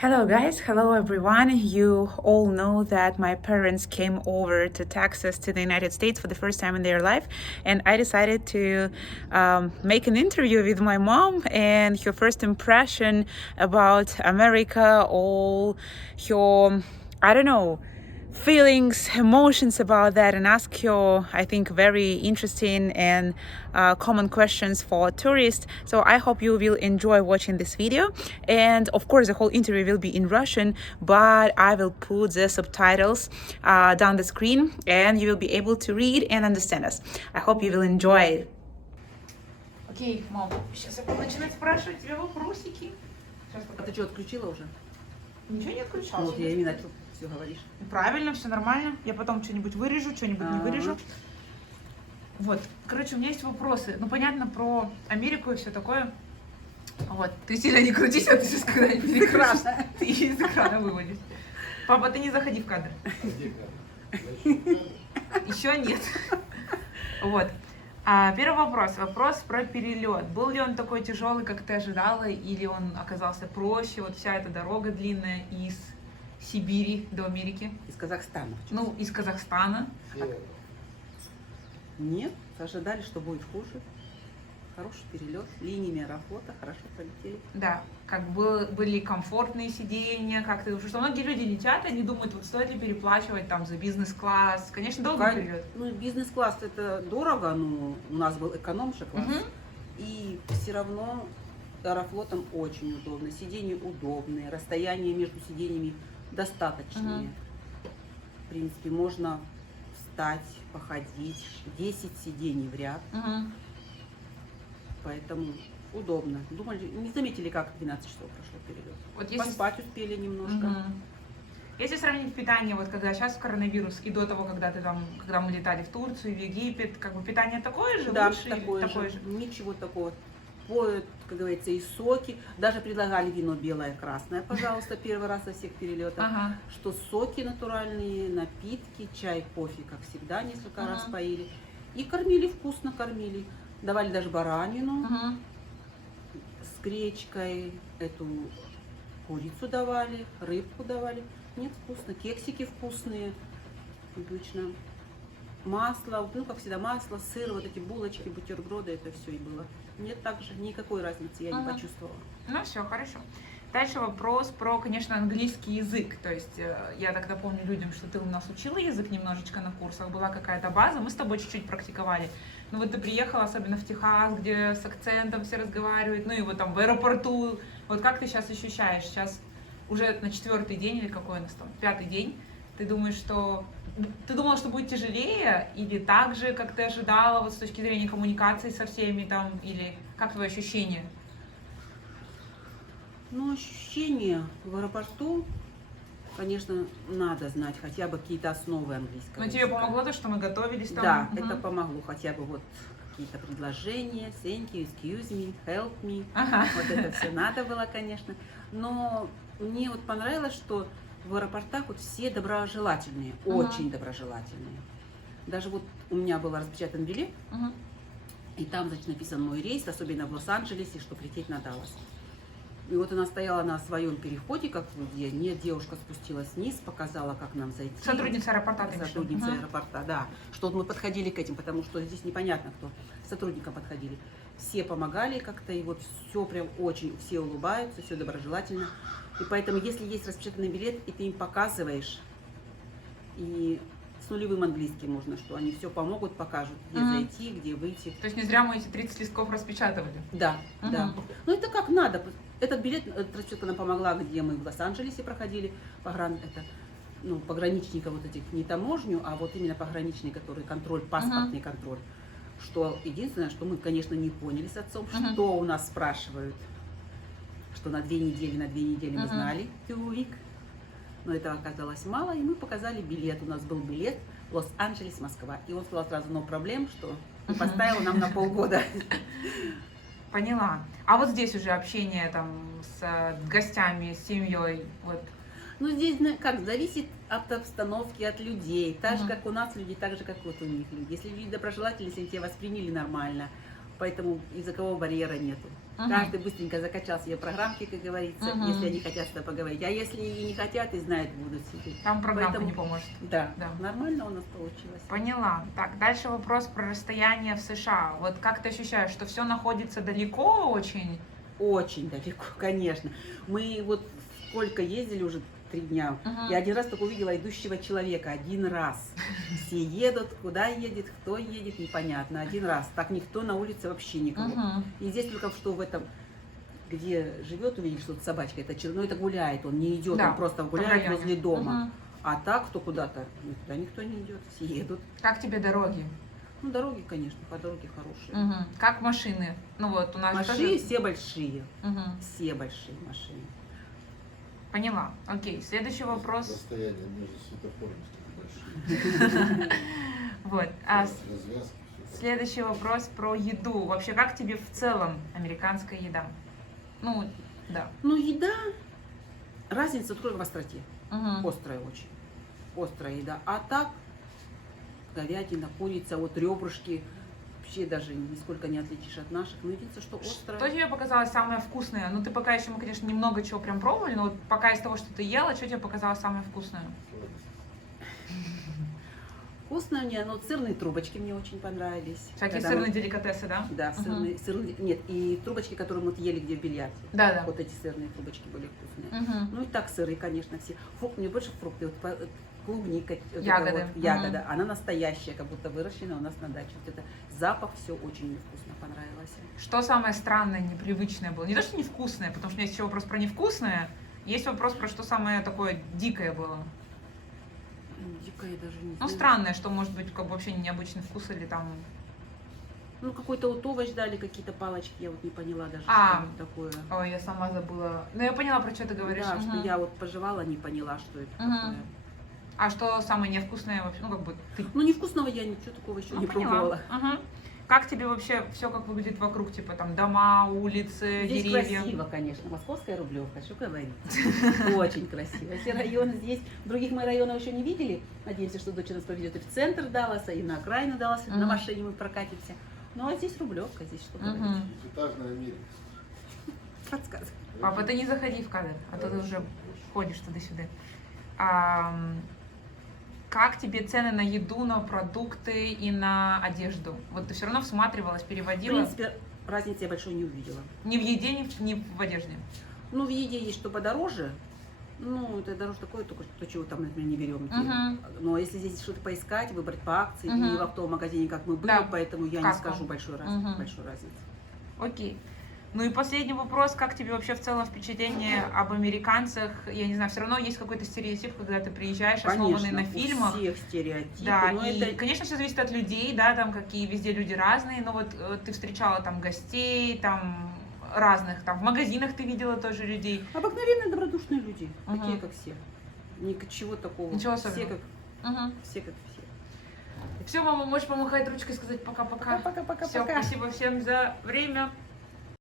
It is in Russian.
Hello, guys. Hello, everyone. You all know that my parents came over to Texas, to the United States for the first time in their life, and I decided to make an interview with my mom and her first impression about America, all her, I don't know, feelings, emotions about that, and ask you, I think, very interesting and common questions for tourists. So I hope you will enjoy watching this video. And of course, the whole interview will be in Russian, but I will put the subtitles down the screen, and you will be able to read and understand us. I hope you will enjoy it. Окей, мам, сейчас я буду начинать спрашивать тебя вопросики. А ты что, отключила уже? Ничего не отключала. Вот я именно все говоришь. Правильно, все нормально. Я потом что-нибудь вырежу, что-нибудь не вырежу. Вот, короче, у меня есть вопросы. Ну, понятно, про Америку и все такое. Вот, ты сильно не крутись, а ты сейчас когда-нибудь перекрашешь. Ты из экрана выводишь. Папа, ты не заходи в кадр. Еще нет. Вот. Первый вопрос. Вопрос про перелет. Был ли он такой тяжелый, как ты ожидала, или он оказался проще? Вот вся эта дорога длинная из Сибири до Америки. Из Казахстана. Ну, из Казахстана. Нет, ожидали, что будет хуже. Хороший перелет, линиями Аэрофлота, хорошо полетели. Да, как были комфортные сиденья, как ты, что многие люди летят, они думают, вот стоит ли переплачивать там за бизнес-класс. Конечно, долгий перелет. Ну, бизнес-класс это дорого, но у нас был эконом-класс. И все равно Аэрофлотом очень удобно. Сиденья удобные, расстояние между сиденьями достаточные. В принципе, можно встать, походить. 10 сидений в ряд. Поэтому удобно. Думали, не заметили, как 12 часов прошло перелет. Вот если... Поспать успели немножко. Если сравнить питание, вот когда сейчас коронавирус и до того, когда мы летали в Турцию, в Египет, как бы питание такое же, да, лучше? Такое же. Ничего такого. Поют, как говорится, и соки. Даже предлагали вино белое, красное, пожалуйста, первый раз со всех перелетов. Что соки натуральные, напитки, чай, кофе, как всегда, несколько раз поили. И кормили вкусно, кормили. Давали даже баранину с гречкой, эту курицу давали, рыбку давали. Нет, вкусно. Кексики вкусные, обычно. Масло, ну, как всегда, масло, сыр, вот эти булочки, бутерброды, это все и было. Нет, также никакой разницы я не почувствовала. Ну, все, хорошо. Дальше вопрос про, конечно, английский язык. То есть я тогда помню людям, что ты у нас учила язык немножечко на курсах, была какая-то база, мы с тобой чуть-чуть практиковали. Ну вот ты приехала, особенно в Техас, где с акцентом все разговаривают, ну и вот там в аэропорту. Вот как ты сейчас ощущаешь? Сейчас уже на 4-й день или какой у нас там, 5-й день, ты думаешь, что... Ты думала, что будет тяжелее или так же, как ты ожидала, вот с точки зрения коммуникации со всеми там, или как твои ощущения? Ну, ощущения в аэропорту, конечно, надо знать хотя бы какие-то основы английского. Но тебе помогло то, что мы готовились там? Да, это помогло, хотя бы вот какие-то предложения, thank you, excuse me, help me, вот это все надо было, конечно. Но мне вот понравилось, что в аэропортах вот все доброжелательные, очень доброжелательные. Даже вот у меня был распечатан билет, и там, значит, написан мой рейс, особенно в Лос-Анджелесе, что лететь на Даллас. И вот она стояла на своем переходе, как где нет, девушка спустилась вниз, показала, как нам зайти. Сотрудница аэропорта. Сотрудница аэропорта, да. Что вот мы подходили к этим, потому что здесь непонятно, кто сотрудникам подходили. Все помогали как-то, и вот все прям очень, все улыбаются, все доброжелательно. И поэтому, если есть распечатанный билет, и ты им показываешь, и с нулевым английским можно, что они все помогут, покажут, где зайти, где выйти. То есть не зря мы эти 30 листков распечатывали? Да, да. Ну это как надо. Этот билет, распечатка нам помогла, где мы в Лос-Анджелесе проходили, пограничника вот этих, не таможню, а вот именно пограничный, который контроль, паспортный контроль. Что единственное, что мы, конечно, не поняли с отцом, что у нас спрашивают, что на 2 недели мы знали, 2 week, но этого оказалось мало, и мы показали билет. У нас был билет Лос-Анджелес, Москва, и он сказал сразу, no проблем, что и поставил нам на полгода. Поняла. А вот здесь уже общение там с гостями, с семьей, вот. Ну, здесь как зависит от обстановки, от людей. Так же, как у нас люди, так же, как вот у них люди. Если люди доброжелательные, если они тебя восприняли нормально, поэтому языкового барьера нету. Каждый быстренько закачал себе программки, как говорится, если они хотят с тобой поговорить. А если и не хотят, и знают, будут сидеть. Там программка Поэтому- не поможет. Да, Да. нормально у нас получилось. Поняла. Так, дальше вопрос про расстояние в США. Вот как ты ощущаешь, что все находится далеко очень? Очень далеко, конечно. Мы вот сколько ездили уже 3 дня. Мгм. Я один раз только увидела идущего человека. Один раз. Все едут, куда едет, кто едет, непонятно. Один раз. Так никто на улице вообще никого. Мгм. И здесь только что в этом, где живет, увидишь, что собачка, это ну это гуляет, он не идет, Да, он просто в гуляет районе. возле дома. Мгм. А так, кто куда-то, никуда никто не идет, все едут. Как тебе дороги? Ну, дороги, конечно, по дороге хорошие. Мгм. Как машины? Ну вот у нас же Машины тоже- все большие, Мгм. все большие машины. Поняла. Окей. Следующий вопрос. Расстояние между светофорами большие. Вот. Развязки. всё Следующий вопрос про еду. Вообще, как тебе в целом американская еда? Ну, да. Ну, еда, разница только в остроте. Мгм. Острая очень. Острая еда. А так, говядина, курица, вот ребрышки, вообще даже нисколько не отличишь от наших. Но единственное, что острое. Что тебе показалось самое вкусное? Ну, ты пока еще, мы, конечно, немного чего прям пробовали, но вот пока из того, что ты ела, что тебе показалось самое вкусное? такое. Вкусно мне, но сырные трубочки мне очень понравились. Всякие Когда сырные мы- деликатесы, да? Да, Мгм. сырные, нет, и трубочки, которые мы вот ели где в бильярде. Да, да. Вот эти сырные трубочки были вкусные. Мгм. Ну и так сыры, конечно, все. Мне больше фрукты, вот клубника, вот эта Ягоды. вот ягода, она настоящая, как будто выращена у нас на даче. Вот это запах, все очень мне вкусно понравилось. Что самое странное, непривычное было? Не то, что невкусное, потому что у меня есть еще вопрос про невкусное, есть вопрос про что самое такое дикое было. Дикое даже не Ну, знаю. странное, что может быть как бы вообще необычный вкус или там... Ну, какой-то вот овощ дали, какие-то палочки, я вот не поняла даже, А. что это такое. Ой, я сама забыла. Ну, я поняла, про что ты говоришь. Да, Мгм. что я вот пожевала, не поняла, что это Мгм. такое. А что самое невкусное вообще? Ну, как бы ты... Ну, невкусного я ничего такого еще Ну, не поняла. пробовала. Мгм. Как тебе вообще все как выглядит вокруг? Типа там дома, улицы, Здесь деревья? красиво, конечно. Московская Рублевка, что говорить. Очень красиво. Все районы здесь, других мы районов еще не видели. Надеемся, что дочь нас поведет и в центр Далласа, и на окраину Далласа. Мгм. На машине мы прокатимся. Ну, а здесь Рублевка, здесь что говорить. Мгм. Пятиэтажная Америка. Подсказывай. Папа, ты не заходи в кадр, а то ты уже ходишь туда-сюда. Как тебе цены на еду, на продукты и на одежду? Вот ты все равно всматривалась, В переводила. принципе, разницы я большой не увидела. Ни в еде, ни в одежде. Ну, в еде есть что подороже. Ну, это дороже такое, только то, чего там, например, не берем. Мгм. Но если здесь что-то поискать, выбрать по акции, Мгм. и в автомагазине, как мы были, Да, поэтому я как не скажу вам? большой, Мгм. большой разницы. Окей. Ну и последний вопрос, как тебе вообще в целом впечатление об американцах? Я не знаю, все равно есть какой-то стереотип, когда ты приезжаешь, основанный на фильмах. У всех стереотипы, Да, но и, это конечно, все зависит от людей, да, там какие везде люди разные, но вот ты встречала там гостей, там разных, там в магазинах ты видела тоже людей. обыкновенные добродушные люди, Мгм. такие как все. Ничего такого. Ничего все особенного. как, Угу. все как все. Все, мама, можешь помахать ручкой и сказать пока-пока. Пока-пока-пока. Все, спасибо всем за время.